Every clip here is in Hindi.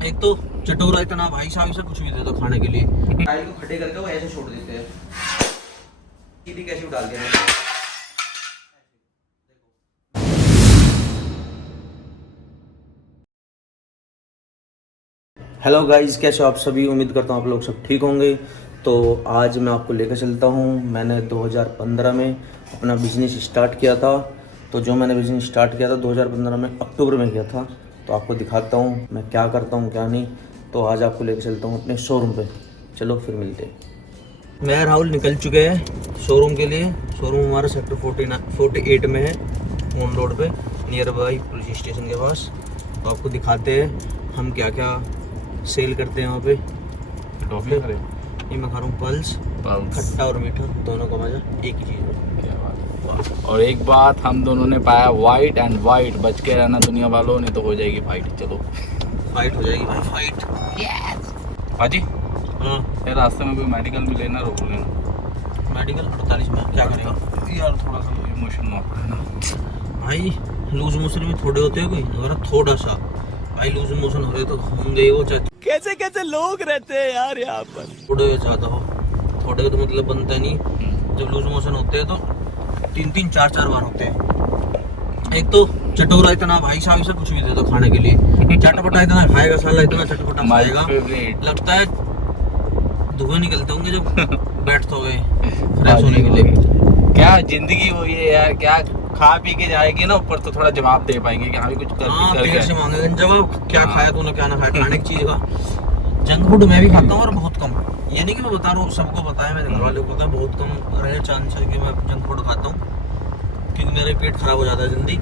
एक तो चटोरा इतना भाई साहब से कुछ भी दे दो खाने के लिए, टाइल को खड़े करके वो ऐसे छोड़ देते हैं। सीधी कैसे डाल दिया। हेलो गाइस, कैसे हो आप सभी। उम्मीद करता हूँ आप लोग सब ठीक होंगे। तो आज मैं आपको लेकर चलता हूँ। मैंने 2015 में अपना बिज़नेस स्टार्ट किया था। तो जो मैंने बिज़नेस स्टार्ट किया था 2015 में अक्टूबर में किया था, तो आपको दिखाता हूँ मैं क्या करता हूँ क्या नहीं। तो आज आपको लेकर चलता हूँ अपने शोरूम पे। चलो फिर मिलते हैं। मैं राहुल निकल चुके हैं शोरूम के लिए। शोरूम हमारा सेक्टर 48 में है, ऑन रोड पे, नियर बाई पुलिस स्टेशन के पास। तो आपको दिखाते हैं हम क्या क्या सेल करते हैं वहाँ पे। टॉफी खा रहे हो? ये मैं खा रहा हूँ पल्स, खट्टा और मीठा दोनों का मजा एक ही चीज़ है। क्या बात है। और एक बात हम दोनों ने पाया, वाइट एंड वाइट। बच के रहना दुनिया वालों, नहीं तो हो जाएगी फाइट। चलो फाइट हो जाएगी भाई, फाइट। पाजी हाँ यार, रास्ते में कोई मेडिकल भी लेना, रोक लेना। मेडिकल 48 में क्या करेगा यार, थोड़ा सा इमोशन ना है भाई। लूज मोशन में थोड़े होते हैं कोई, अगर थोड़ा सा भाई लूज मोशन हो रहे तो होंगे वो, चाहे कैसे कैसे लोग रहते हैं यार यहाँ पर। थोड़े ज़्यादा हो, थोड़े का तो मतलब बनता नहीं। जब लूज मोशन होते हैं तो 3-3 4-4 बार होते हैं। एक तो चटोरा इतना भाई साहब से कुछ भी दे दो खाने के लिए, चटपटा इतना खाएगा साला, इतना चटपटा खाएगा लगता है धुआं निकलते होंगे जब बैठते फ्रेश होने के लिए। क्या जिंदगी वो ये यार, क्या खा पी के जाएगी ना ऊपर तो थोड़ा जवाब दे पाएंगे कि हाँ भी कुछ कर से मांगेंगे जवाब, क्या खाया तूने क्या ना खाया खाने की चीज का। जंक फूड मैं भी खाता हूँ और बहुत कम। ये नहीं कि मैं बता रहा हूँ, सबको पता है, मेरे घर वाले को पता है, बहुत कम रहे चांस है कि मैं जंक फूड खाता हूँ, क्योंकि मेरे पेट खराब हो जाता है जल्दी।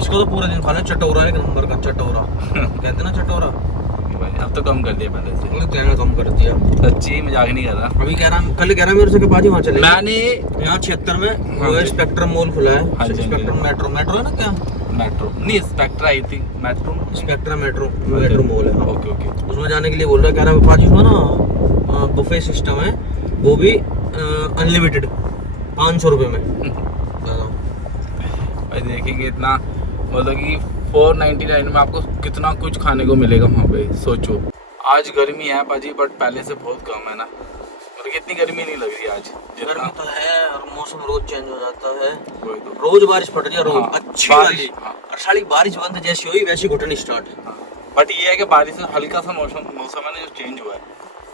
इसको तो पूरा दिन खा ले। चटोरा एक नंबर का चटोरा कहते ना चटोरा। अब तो कम कर दिया पहले से। तेने कम कर दिया, सच्ची मजाक नहीं कर रहा। अभी कह रहा, कल कह रहा मेरे से कि पाजी वहाँ चले। मैंने यहाँ 76 में वो स्पेक्ट्रम मॉल खुला है। स्पेक्ट्रम मेट्रो है ना, क्या मेट्रो नहीं, स्पेक्ट्रा आई थी। स्पेक्ट्रम मेट्रो मॉल है। Okay okay. उसमें जाने के लिए बोल रहा है, कह रहा पाजी उसमें ना बुफे सिस्टम है, वो भी अनलिमिटेड 500 रुपये में। भाई देखेंगे इतना, मतलब कि 499 में आपको कितना कुछ खाने को मिलेगा वहाँ पे। सोचो आज गर्मी है पाजी, बट पहले से बहुत कम है ना, मतलब इतनी गर्मी नहीं लग रही आज। गर्मी तो है और मौसम रोज चेंज हो जाता है। तो रोज बारिश पड़ रही है, रोज अच्छी वाली। हाँ। और साली बारिश बंद जैसी हुई वैसी घुटन स्टार्ट। बट ये है कि बारिश से हल्का सा मौसम है ना जो चेंज हुआ है।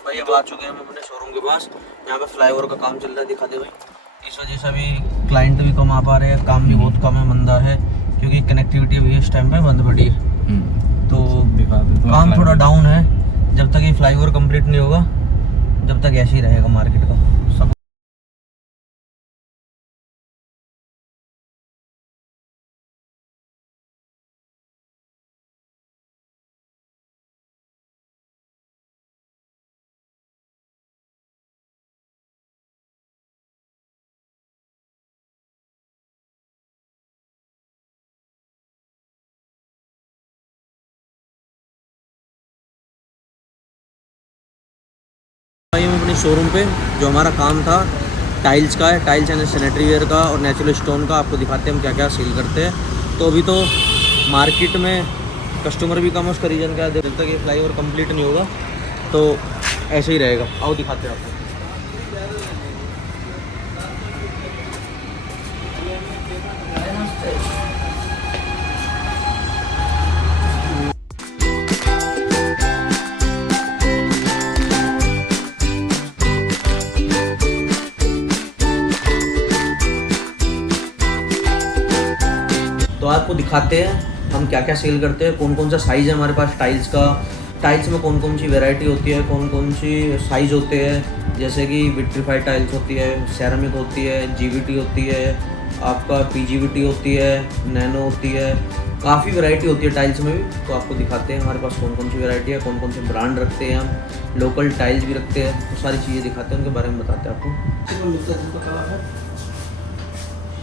भाई अब आ चुके हैं हम अपने शोरूम के पास। यहाँ पे फ्लाईओवर का काम चल रहा है, दिखा दे भाई। इस वजह से अभी क्लाइंट भी कम आ पा रहे हैं, काम भी बहुत कम है, मंदा है, क्योंकि कनेक्टिविटी अभी इस टाइम पे बंद पड़ी है। तो काम थोड़ा डाउन है। जब तक ये फ्लाईओवर कंप्लीट नहीं होगा, जब तक ऐसे ही रहेगा मार्केट का सब। हम अपने शोरूम पे जो हमारा काम था टाइल्स का है, टाइल्स एंड सैनिटरी वेयर का और नेचुरल स्टोन का, आपको दिखाते हैं हम क्या क्या सेल करते हैं। तो अभी तो मार्केट में कस्टमर भी कम है, उसका रीज़न क्या है, जब तक ये फ्लाईओवर कंप्लीट नहीं होगा तो ऐसे ही रहेगा। आओ दिखाते हैं आपको। तो आपको दिखाते हैं हम क्या क्या सेल करते हैं, कौन कौन सा साइज़ है हमारे पास टाइल्स का, टाइल्स में कौन कौन सी वैरायटी होती है, कौन कौन सी साइज़ होते हैं। जैसे कि विट्रीफाइड टाइल्स होती है, सेरामिक होती है, जीवीटी होती है, आपका पीजीवीटी होती है, नैनो होती है, काफ़ी वैरायटी होती है टाइल्स में भी। तो आपको दिखाते हैं हमारे पास कौन कौन सी वैरायटी है, कौन कौन से ब्रांड रखते हैं हम, लोकल टाइल्स भी रखते हैं, तो सारी चीज़ें दिखाते हैं, उनके बारे में बताते हैं आपको।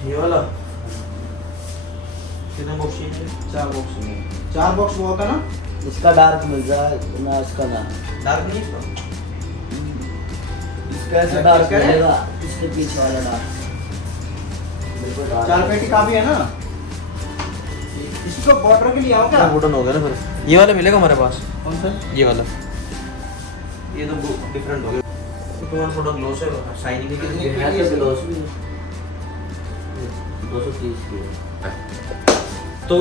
ये वाला कितना बॉक्स चाहिए? 4 बॉक्स में 4 बॉक्स वो होता ना, इसका डार्क मिल जाए ना, इसका ना डार्क नहीं इसका ऐसे डार्क मिलेगा, इसके पीछे वाला डार्क बिल्कुल डार्क। 4 पेटी काफी है ना, इसको बॉर्डर के लिए आओ क्या? बटन हो गया ना फिर, ये वाला मिलेगा हमारे पास, कौन सा? ये वाला। ये तो डिफरेंट हो गया, तुम्हारा थोड़ा ग्लोस है, शाइनिंग कितनी है। की ग्लोस भी 230 की। तो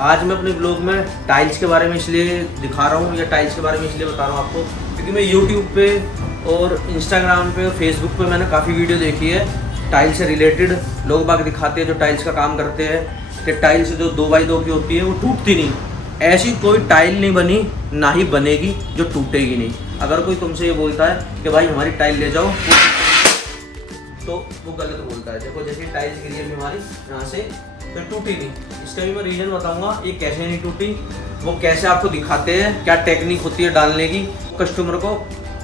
आज मैं अपने ब्लॉग में टाइल्स के बारे में इसलिए दिखा रहा हूँ या टाइल्स के बारे में इसलिए बता रहा हूँ आपको, क्योंकि मैं यूट्यूब पे और इंस्टाग्राम पे और फेसबुक पे मैंने काफ़ी वीडियो देखी है टाइल्स से रिलेटेड। लोग बाग दिखाते हैं जो टाइल्स का काम करते हैं कि टाइल्स जो 2x2 की होती है वो टूटती नहीं। ऐसी कोई टाइल नहीं बनी, ना ही बनेगी जो टूटेगी नहीं। अगर कोई तुमसे ये बोलता है कि भाई हमारी टाइल ले जाओ, तो वो गलत बोलता है। देखो जैसे टाइल्स गिरी है हमारी यहाँ से, तो टूटी नहीं। इसका भी मैं रीज़न बताऊंगा ये कैसे नहीं टूटी, वो कैसे आपको दिखाते हैं, क्या टेक्निक होती है डालने की। कस्टमर को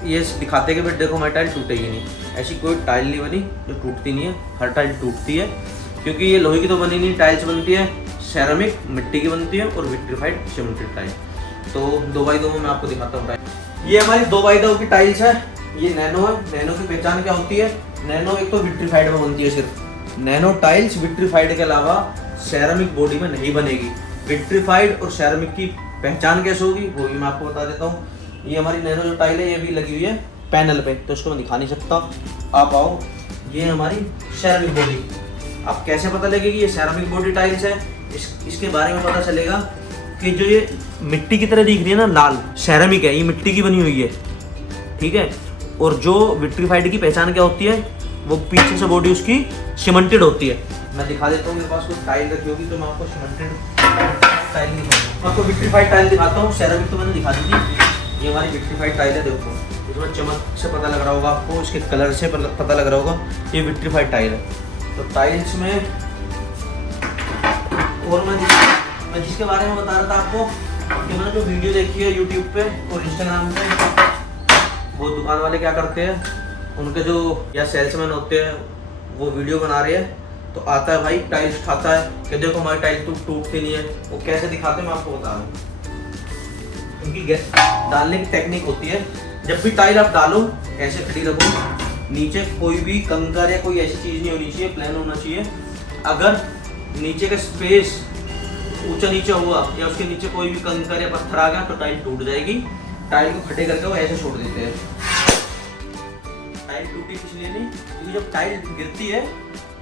ये दिखाते हैं कि भाई देखो हमारी टाइल टूटेगी नहीं। ऐसी कोई टाइल नहीं बनी जो टूटती नहीं है, हर टाइल टूटती है, क्योंकि ये लोहे की तो बनी नहीं, टाइल्स बनती है सेरामिक मिट्टी की बनती है और विट्रीफाइड सीमेंटेड टाइल। तो 2x2 में मैं आपको दिखाता हूँ टाइल। ये हमारी 2x2 की टाइल्स है, ये नैनो है। नैनो की पहचान क्या होती है? नैनो एक तो विट्रीफाइड में बनती है, सिर्फ नैनो टाइल्स विट्रीफाइड के अलावा सेरामिक बॉडी में नहीं बनेगी। विट्रीफाइड और सेरामिक की पहचान कैसे होगी वो भी मैं आपको बता देता हूँ। ये हमारी नैनो जो टाइल है ये भी लगी हुई है पैनल पे, तो इसको मैं दिखा नहीं सकता, आप आओ। ये हमारी सेरामिक बॉडी, आप कैसे पता लगेगी ये सेरामिक बॉडी टाइल्स है? इसके बारे में पता चलेगा कि जो ये मिट्टी की तरह दिख रही है ना लाल, सेरामिक है, ये मिट्टी की बनी हुई है, ठीक है। और जो विट्रीफाइड की पहचान क्या होती है? वो पीछे से बॉडी उसकी सीमेंटेड होती है। मैं दिखा देता हूँ, मेरे पास कुछ टाइल रखी होगी तो मैं आपको सीमेंटेड टाइल दिखाऊंगा। आपको विट्रीफाइड टाइल दिखाता हूँ, सेरामिक तो मैंने दिखा दी थी। ये हमारी विट्रीफाइड टाइल है, देखो इसमें चमक से पता लग रहा होगा आपको, इसके कलर से पता लग रहा होगा ये विट्रीफाइड टाइल है। तो टाइल्स में और मैं जिसके बारे में बता रहा था आपको कि मैंने जो वीडियो देखी है यूट्यूब पे और इंस्टाग्राम पे, वो दुकान वाले क्या करते हैं, उनके जो या सेल्समैन होते हैं वो वीडियो बना रहे हैं, तो आता है भाई टाइल्स उठाता है कि देखो हमारी टाइल टूटती नहीं है। वो कैसे दिखाते हैं मैं आपको बता रहा हूँ। उनकी डालने की टेक्निक होती है, जब भी टाइल आप डालो ऐसे खड़ी रखो, नीचे कोई भी कंकर या कोई ऐसी चीज़ नहीं होनी चाहिए, प्लेन होना चाहिए। अगर नीचे का स्पेस ऊंचा नीचे हुआ या उसके नीचे कोई भी कंकर या पत्थर आ गया तो टाइल टूट जाएगी। टाइल को खड़े करके वो ऐसे छोड़ देते हैं। टाइल टूटी इसलिए नहीं, क्योंकि जब टाइल गिरती है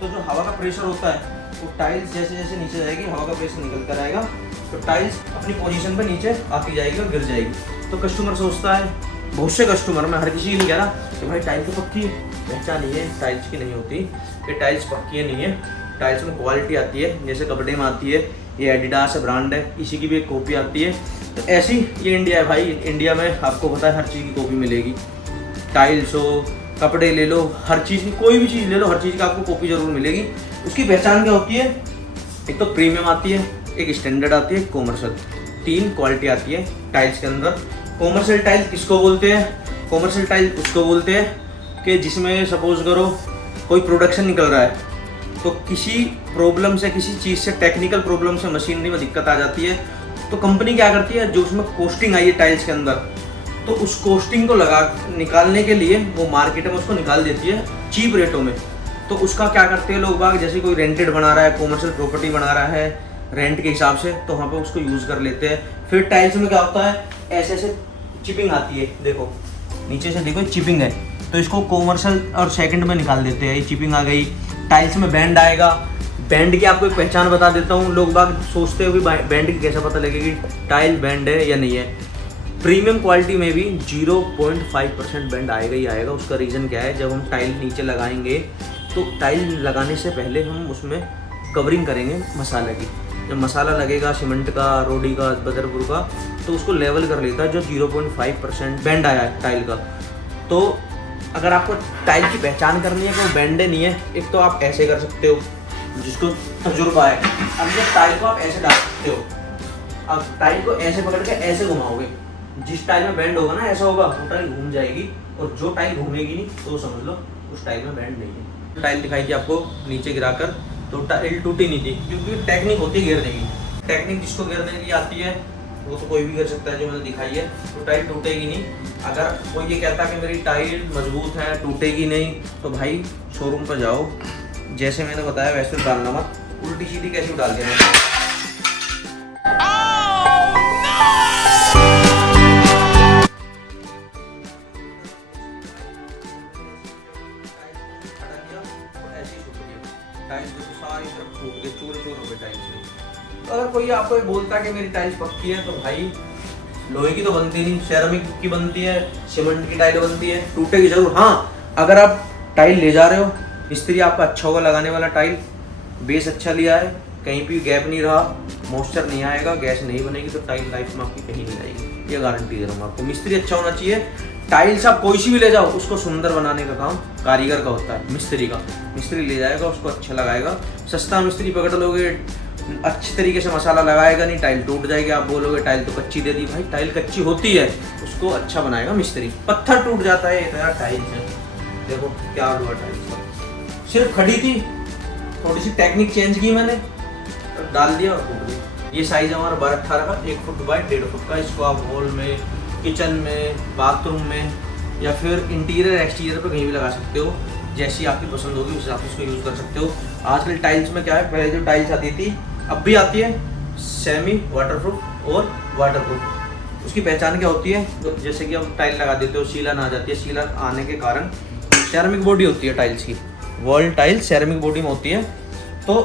तो जो हवा का प्रेशर होता है वो टाइल्स जैसे जैसे नीचे जाएगी हवा का प्रेशर निकल कर आएगा, तो टाइल्स अपनी पोजीशन पे नीचे आती जाएगी और गिर जाएगी। तो कस्टमर सोचता है, बहुत से कस्टमर, मैं हर किसी को नहीं कह रहा कि भाई टाइल तो पक्की पहचान नहीं है, टाइल्स की नहीं होती कि टाइल्स पक्की नहीं है। टाइल्स में क्वालिटी आती है, जैसे कपड़े में आती है, ये एडिडास है ब्रांड है, इसी की भी एक कॉपी आती है। तो ऐसी ये इंडिया है भाई, इंडिया में आपको पता है हर चीज़ की कॉपी मिलेगी। टाइल्स हो, कपड़े ले लो, हर चीज़ की कोई भी चीज़ ले लो, हर चीज़ की आपको कॉपी जरूर मिलेगी। उसकी पहचान क्या होती है? एक तो प्रीमियम आती है, एक स्टैंडर्ड आती है, कॉमर्शियल, 3 क्वालिटी आती है टाइल्स के अंदर। कॉमर्शियल टाइल किसको बोलते हैं? कॉमर्शियल टाइल उसको बोलते हैं कि जिसमें सपोज करो कोई प्रोडक्शन निकल रहा है, तो किसी प्रॉब्लम से, किसी चीज़ से, टेक्निकल प्रॉब्लम से मशीनरी में दिक्कत आ जाती है, तो कंपनी क्या करती है, जो उसमें कॉस्टिंग आई है टाइल्स के अंदर, तो उस कॉस्टिंग को निकालने के लिए वो मार्केट में उसको निकाल देती है चीप रेटों में। तो उसका क्या करते हैं लोग बाग, जैसे कोई रेंटेड बना रहा है, कॉमर्शियल प्रॉपर्टी बना रहा है रेंट के हिसाब से, तो वहाँ पे उसको यूज़ कर लेते हैं। फिर टाइल्स में क्या होता है, ऐसे ऐसे चिपिंग आती है, देखो नीचे से देखो चिपिंग है, तो इसको कॉमर्शियल और सेकंड में निकाल देते हैं। ये चिपिंग आ गई। टाइल्स में बैंड आएगा, बैंड की आपको एक पहचान बता देता हूँ। लोग बाग सोचते हो कि बैंड की कैसे पता लगेगी टाइल बैंड है या नहीं है। प्रीमियम क्वालिटी में भी 0.5% बैंड आएगा ही आएगा। उसका रीज़न क्या है, जब हम टाइल नीचे लगाएंगे तो टाइल लगाने से पहले हम उसमें कवरिंग करेंगे मसाला की। जब मसाला लगेगा सीमेंट का, रोडी का, बदरपुर का, तो उसको लेवल कर लेता है जो 0.5% बैंड आया है टाइल का। तो अगर आपको टाइल की पहचान करनी है कि वो बैंड नहीं है, एक तो आप ऐसे कर सकते हो, जिसको तजुर्बा है। अब ये टाइल को आप ऐसे डाल सकते हो, अब टाइल को ऐसे पकड़ के ऐसे घुमाओगे, जिस टाइल में बैंड होगा ना ऐसा होगा, वो टाइल घूम जाएगी, और जो टाइल घूमेगी नहीं तो समझ लो उस टाइल में बैंड नहीं है। टाइल दिखाई थी आपको नीचे गिराकर, तो टाइल टूटी नहीं थी, क्योंकि टेक्निक होती है गिरने की। टेक्निक जिसको गिरने की आती है वो तो कोई भी कर सकता है, जो मैंने दिखाई है, तो टाइल टूटेगी नहीं। अगर कोई ये कहता कि मेरी टाइल मजबूत है, टूटेगी नहीं, तो भाई शोरूम पर जाओ, जैसे मैंने बताया वैसे डालना मत, उल्टी सीधी कैसे डाल देना। कोई आपको ये बोलता है कि मेरी टाइल्स पक्की है, तो भाई लोहे की तो बनती नहीं, सेरामिक की बनती है, सीमेंट की टाइल बनती है, टूटेगी जरूर। हाँ, अगर आप टाइल ले जा रहे हो, मिस्त्री आपका अच्छा होगा लगाने वाला, टाइल बेस अच्छा लिया है, कहीं भी गैप नहीं रहा, मॉइस्चर नहीं आएगा, गैस नहीं बनेगी, तो टाइल लाइफ में आपकी कहीं नहीं जाएगी, ये गारंटी दे रहा हूँ आपको। मिस्त्री अच्छा होना चाहिए। टाइल्स आप कोई सी भी ले जाओ, उसको सुंदर बनाने का काम कारीगर का होता है, मिस्त्री का। मिस्त्री ले जाएगा, उसको अच्छा लगाएगा। सस्ता मिस्त्री पकड़ लोगे, अच्छी तरीके से मसाला लगाएगा नहीं, टाइल टूट जाएगी। आप बोलोगे टाइल तो कच्ची दे दी, भाई टाइल कच्ची होती है, उसको अच्छा बनाएगा मिस्त्री। पत्थर टूट जाता है, इतना टाइल्स है, देखो क्या हुआ टाइल्स का। सिर्फ खड़ी थी, थोड़ी सी टेक्निक चेंज की मैंने, डाल दिया और टूट गई। ये साइज हमारा 12-18 का, 1 फुट बाय 1.5 फुट का। इसको आप हॉल में, किचन में, बाथरूम में या फिर इंटीरियर एक्सटीरियर पे कहीं भी लगा सकते हो, जैसी आपकी पसंद होगी उस हिसाब से इसको यूज़ कर सकते हो। आजकल टाइल्स में क्या है, पहले जो टाइल्स आती थी, अब भी आती है सेमी वाटरप्रूफ और वाटरप्रूफ। उसकी पहचान क्या होती है, तो जैसे कि हम टाइल लगा देते हो, सीलन आ जाती है, सीलन आने के कारण सेरामिक बॉडी होती है टाइल्स की, वर्ल्ड टाइल सेरामिक बॉडी में होती है। तो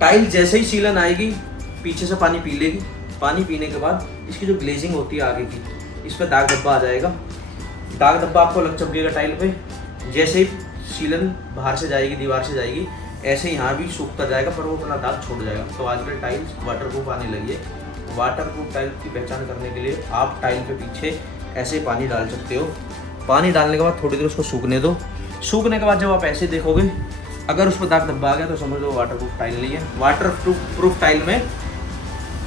टाइल जैसे ही सीलन आएगी, पीछे से पानी पी लेगी, पानी पीने के बाद इसकी जो ग्लेजिंग होती है आगे की, इस पर दाग धब्बा आ जाएगा। दाग धब्बा आपको लग चुकेगा टाइल पे, जैसे ही सीलन बाहर से जाएगी, दीवार से जाएगी, ऐसे यहाँ भी सूखता जाएगा, पर वो अपना दाग छोड़ जाएगा। तो आजकल टाइल्स वाटरप्रूफ आने लगी है। वाटरप्रूफ टाइल की पहचान करने के लिए आप टाइल पे पीछे ऐसे पानी डाल सकते हो। पानी डालने के बाद थोड़ी देर उसको सूखने दो। सूखने के बाद जब आप ऐसे देखोगे, अगर उस पर दाग धब्बा आ गया तो समझ लो वाटरप्रूफ टाइल नहीं है। वाटरप्रूफ टाइल में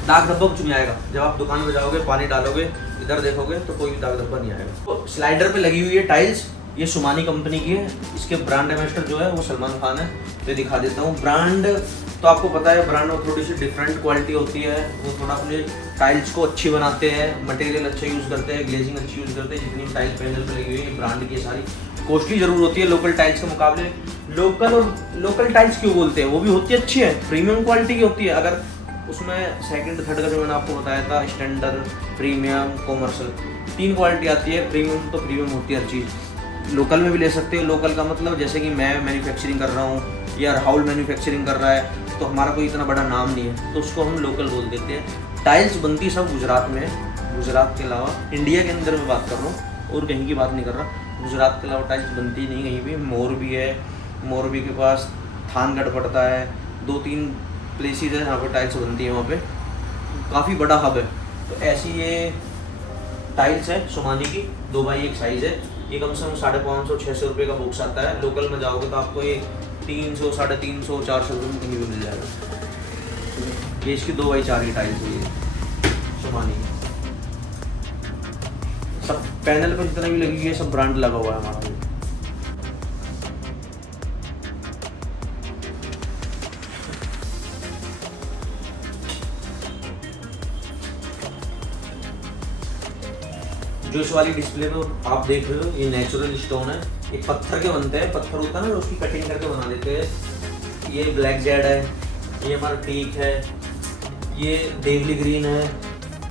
दाग धब्बा कुछ नहीं आएगा। जब आप दुकान पे जाओगे, पानी डालोगे, इधर देखोगे तो कोई दाग धब्बा नहीं आएगा। तो स्लाइडर पे लगी हुई है टाइल्स, ये सुमानी कंपनी की है। इसके ब्रांड एम्बेसडर जो है वो सलमान खान है। तो दिखा देता हूँ ब्रांड, तो आपको पता है ब्रांड में थोड़ी सी डिफरेंट क्वालिटी होती है। वो थोड़ा अपने टाइल्स को अच्छी बनाते हैं, मटेरियल अच्छा यूज़ करते हैं, ग्लेजिंग अच्छी यूज़ करते हैं। जितनी टाइल पैनल पे लगी हुई है ब्रांड की सारी कॉस्टली जरूर होती है लोकल टाइल्स के मुकाबले। लोकल टाइल्स क्यों बोलते हैं, वो भी होती है अच्छी है, प्रीमियम क्वालिटी की होती है। अगर उसमें सेकंड थर्ड का जो मैंने आपको बताया था, स्टैंडर्ड, प्रीमियम, कॉमर्शियल, 3 क्वालिटी आती है। प्रीमियम तो प्रीमियम होती है हर चीज़। लोकल में भी ले सकते हो। लोकल का मतलब जैसे कि मैं मैन्युफैक्चरिंग कर रहा हूँ या राहुल मैन्युफैक्चरिंग कर रहा है, तो हमारा कोई इतना बड़ा नाम नहीं है, तो उसको हम लोकल बोल देते हैं। टाइल्स बनती सब गुजरात में है। गुजरात के अलावा इंडिया के अंदर मैं बात कर रहा हूँ और कहीं की बात नहीं कर रहा। गुजरात के अलावा टाइल्स बनती नहीं कहीं भी। मोरबी है, मोरबी के पास थानगढ़ पड़ता है, 2-3 प्लेसेस है जहाँ पर टाइल्स बनती है। वहाँ पे काफ़ी बड़ा हब है। तो ऐसी ये टाइल्स है सुमानी की, 2x1 साइज़ है। ये कम से कम 550-600 रुपये का बॉक्स आता है। लोकल में जाओगे तो आपको ये 300, 350, 400 रुपये में कहीं भी मिल जाएगा। ये इसकी 2x4 की टाइल्स है, ये सुमानी की। सब पैनल पर जितना भी लगी हुई है सब ब्रांड लगा हुआ है हमारा। जो इस वाली डिस्प्ले में आप देख रहे हो, ये नेचुरल स्टोन है। ये पत्थर के बनते हैं, पत्थर होता है ना, उसकी कटिंग करके बना देते हैं। ये ब्लैक जेड है, ये हमारा टीक है, ये देवली ग्रीन है,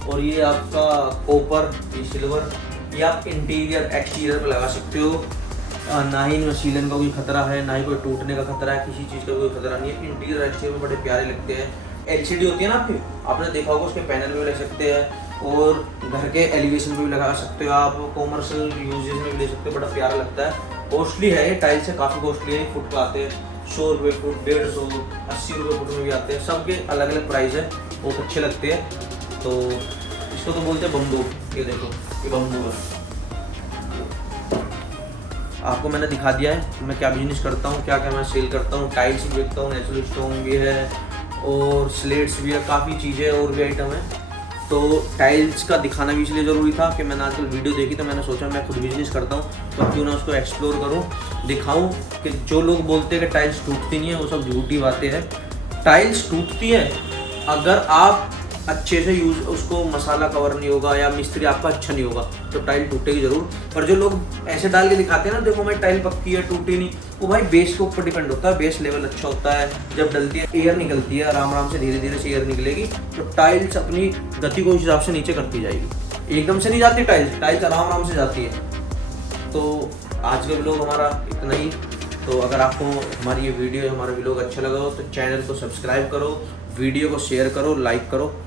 और ये आपका कॉपर, ये सिल्वर। ये आप इंटीरियर एक्सटीरियर पे लगा सकते हो। ना ही इनमें सीलन का कोई खतरा है, ना ही कोई टूटने का खतरा है, किसी चीज़ का कोई खतरा नहीं है। इंटीरियर एक्सटीरियर में बड़े प्यारे लगते हैं। LCD होती है ना आपकी, आपने देखा होगा, उसके पैनल में लग सकते हैं और घर के एलिवेशन पे भी लगा सकते हो आप। कॉमर्शियल यूजेज में भी ले सकते हो, बड़ा प्यारा लगता है। कॉस्टली है ये टाइल्स से, काफ़ी कॉस्टली है। फुट का आते हैं 100 रुपये फुट, 150, 80 रुपये फुट में भी आते हैं। सबके अलग अलग प्राइस है, बहुत अच्छे लगते हैं। तो इसको तो बोलते हैं बम्बू। ये देखो, ये बम्बू है। आपको मैंने दिखा दिया है मैं क्या बिजनेस करता हूँ, क्या क्या मैं सेल करता हूँ। टाइल्स भी बेचता हूँ, नेचुरल स्टोन भी है और स्लेट्स भी है, काफ़ी चीज़ें और भी आइटम है। तो टाइल्स का दिखाना भी इसलिए ज़रूरी था कि मैंने आजकल वीडियो देखी तो मैंने सोचा मैं खुद बिजनेस करता हूँ, तो क्यों ना उसको एक्सप्लोर करूँ, दिखाऊँ कि जो लोग बोलते हैं कि टाइल्स टूटती नहीं है, वो सब झूठी बातें हैं। टाइल्स टूटती है अगर आप अच्छे से यूज़, उसको मसाला कवर नहीं होगा या मिस्त्री आपका अच्छा नहीं होगा तो टाइल टूटेगी ज़रूर। पर जो लोग ऐसे डाल के दिखाते हैं ना, देखो मैं टाइल पक्की है, टूटी नहीं, वो भाई बेस के ऊपर डिपेंड होता है। बेस लेवल अच्छा होता है, जब डलती है एयर निकलती है, आराम आराम से धीरे धीरे से एयर निकलेगी, तो टाइल्स अपनी गति को उस हिसाब से नीचे करती जाएगी। एकदम से नहीं जाती टाइल्स, टाइल्स आराम आराम से जाती है। तो आज के लोग हमारा इतना ही, तो अगर आपको हमारी ये वीडियो हमारा व्लॉग अच्छा लगा हो तो चैनल को सब्सक्राइब करो, वीडियो को शेयर करो, लाइक करो।